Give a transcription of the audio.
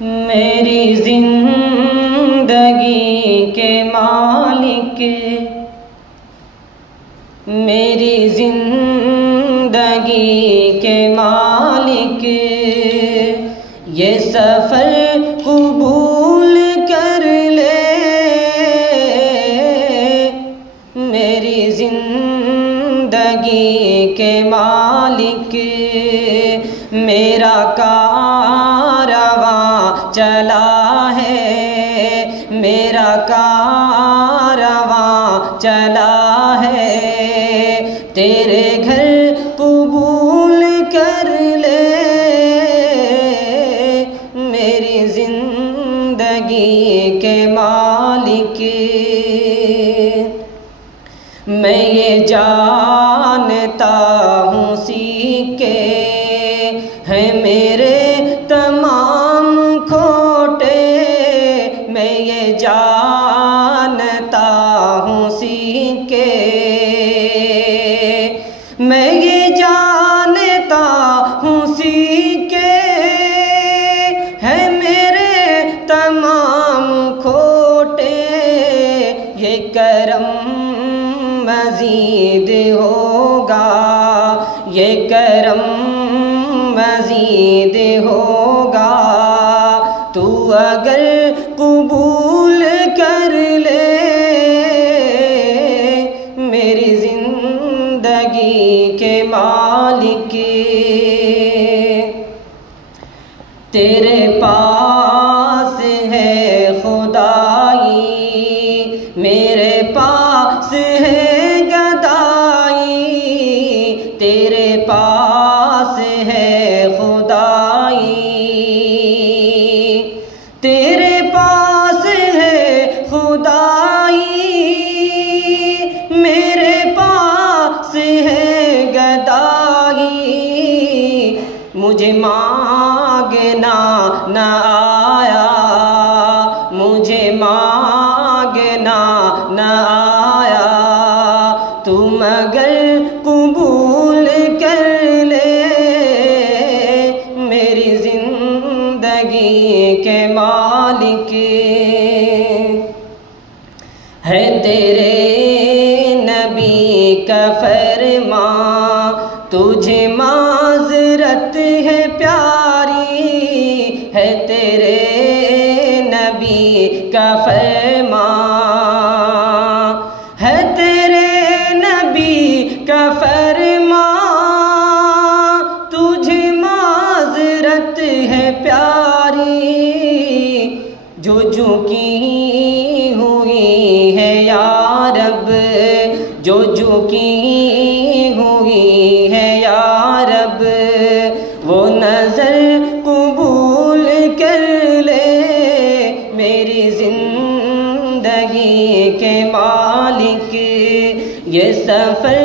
मेरी जिंदगी के मालिक, मेरी जिंदगी के मालिक, ये सफ़र कबूल कर ले। मेरी जिंदगी के मालिक, मेरा कारवां चला है, मेरा कारवां चला है। तेरे घर कबूल कर ले मेरी जिंदगी के मालिक। मैं ये जानता हूँ सीखे हैं मेरे तमाम खोटे, मैं ये जानता हूँ सीखे, मैं ये जानता हूँ सीखे हैं मेरे तमाम खोटे। ये करम मज़ीद होगा, ये करम मज़ीद होगा, तू अगर कबूल कर ले मेरी जिंदगी के मालिक। तेरे पास है खुदाई, मेरे पास है गदाई, तेरे पास है खुदाई, तेरे पास है खुदाई, मेरे पास है गदाई। मुझे मांगना न आया, मुझे मांगना न आया, तुम अगर कबूल कर ले मेरी जिंदगी के मालिक। है तेरे नबी का फरमान, तुझे माज़रत है प्यारी, है तेरे नबी का फरमान, है तेरे नबी का फरमान, तुझे माज़रत है प्यारी। जो की हुई है या रब, जो की हुई है या रब, वो नजर कबूल कर ले मेरी जिंदगी के मालिक। ये सफ़र